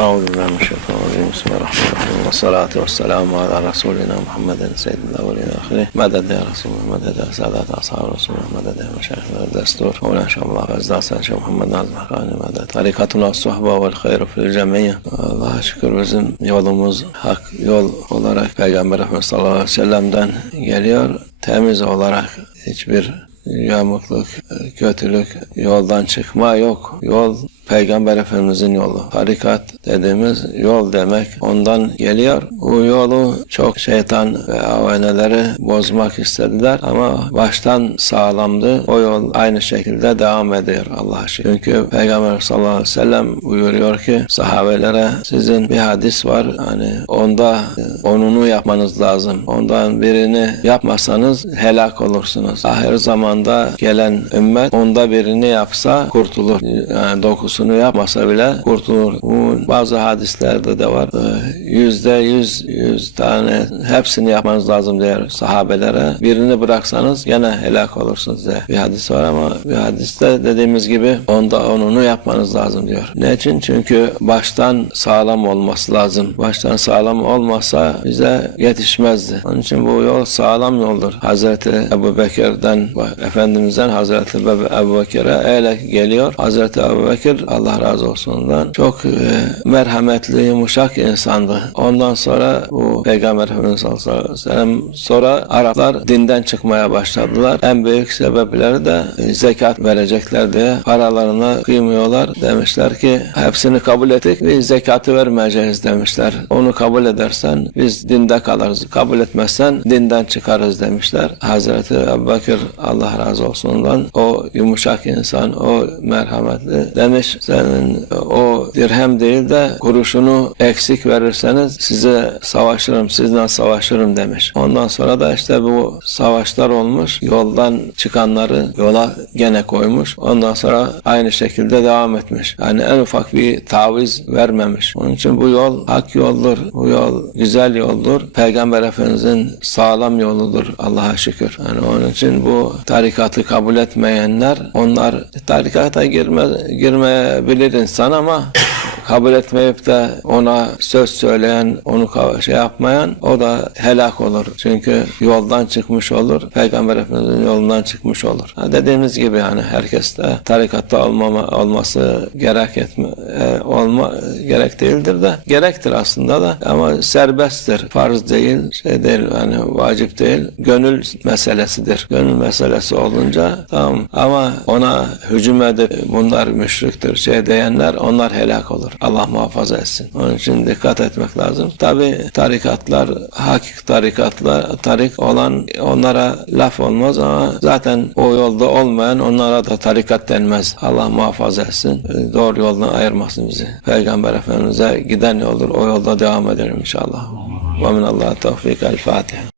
Euzu billahi mineşşeytanirracim. Bismillahirrahmanirrahim. Ve salatu vesselamu ala rasulina Muhammedin seyyidil evvelin ahire. Meded ya Resulullah, meded ya saadet ashab Resulullah, meded ya meşayihler destur. Mevla inşallah gazda sen şey Muhammed Azmakani meded. Tarikatullah sohba vel hayru fil cemiyye. Allah'a şükür bizim yolumuz hak yol olarak Peygamber Efendimiz sallallahu aleyhi ve sellem'den geliyor. Temiz olarak hiçbir yamukluk, kötülük, yoldan çıkma yok. Yol Peygamber Efendimizin yolu. Tarikat dediğimiz yol demek ondan geliyor. Bu yolu çok şeytan ve aveneleri bozmak istediler ama baştan sağlamdı. O yol aynı şekilde devam ediyor Allah'a şükür. Çünkü Peygamber sallallahu aleyhi ve sellem buyuruyor ki sahabelere sizin bir hadis var. Hani onda e, onunu yapmanız lazım. Ondan birini yapmasanız helak olursunuz. Ahir zamanda gelen ümmet onda birini yapsa kurtulur. Yani dokusunu yapmasa bile kurtulur. Bu bazı hadislerde de var. Ee, Yüzde yüz, yüz tane hepsini yapmanız lazım diyor sahabelere. Birini bıraksanız gene helak olursunuz diye bir hadis var ama bir hadiste dediğimiz gibi onda onunu yapmanız lazım diyor. Ne için? Çünkü baştan sağlam olması lazım. Baştan sağlam olmasa bize yetişmezdi. Onun için bu yol sağlam yoldur. Hazreti Ebu Bekir'den, Efendimiz'den Hazreti Ebu Ebu Bekir'e öyle geliyor. Hazreti Ebu Bekir Allah razı olsun ondan çok e, merhametli, yumuşak insandı. Ondan sonra bu Peygamber Efendimiz sallallahu aleyhi ve sellem sonra Araplar dinden çıkmaya başladılar. En büyük sebepleri de e, zekat verecekler diye paralarına kıymıyorlar. Demişler ki hepsini kabul ettik biz zekatı vermeyeceğiz demişler. Onu kabul edersen biz dinde kalırız. Kabul etmezsen dinden çıkarız demişler. Hazreti Ebubekir Allah razı olsun ondan o yumuşak insan, o merhametli demiş senin o dirhem değil de kuruşunu eksik verirseniz size savaşırım, sizden savaşırım demiş. Ondan sonra da işte bu savaşlar olmuş. Yoldan çıkanları yola gene koymuş. Ondan sonra aynı şekilde devam etmiş. Yani en ufak bir taviz vermemiş. Onun için bu yol hak yoldur. Bu yol güzel yoldur. Peygamber Efendimizin sağlam yoludur Allah'a şükür. Yani onun için bu tarikatı kabul etmeyenler onlar tarikata girme, girmeyebilir insan ama kabul etmeyip de ona söz söyleyen, onu şey yapmayan o da helak olur. Çünkü yoldan çıkmış olur. Peygamber Efendimiz'in yolundan çıkmış olur. Ha, dediğimiz gibi yani herkes de tarikatta olmama, olması gerek etme, e, olma gerek değildir de gerektir aslında da ama serbesttir. Farz değil, şey değil yani vacip değil. Gönül meselesidir. Gönül meselesi olunca tamam ama ona hücum edip bunlar müşriktir şey diyenler onlar helak olur. Allah muhafaza etsin. Onun için dikkat etmek lazım. Tabi tarikatlar, hakik tarikatlar, tarik olan onlara laf olmaz ama zaten o yolda olmayan onlara da tarikat denmez. Allah muhafaza etsin. Doğru yoldan ayırmasın bizi. Peygamber Efendimiz'e giden yoldur. O yolda devam edelim inşallah. Ve minallah tevfik. El Fatiha.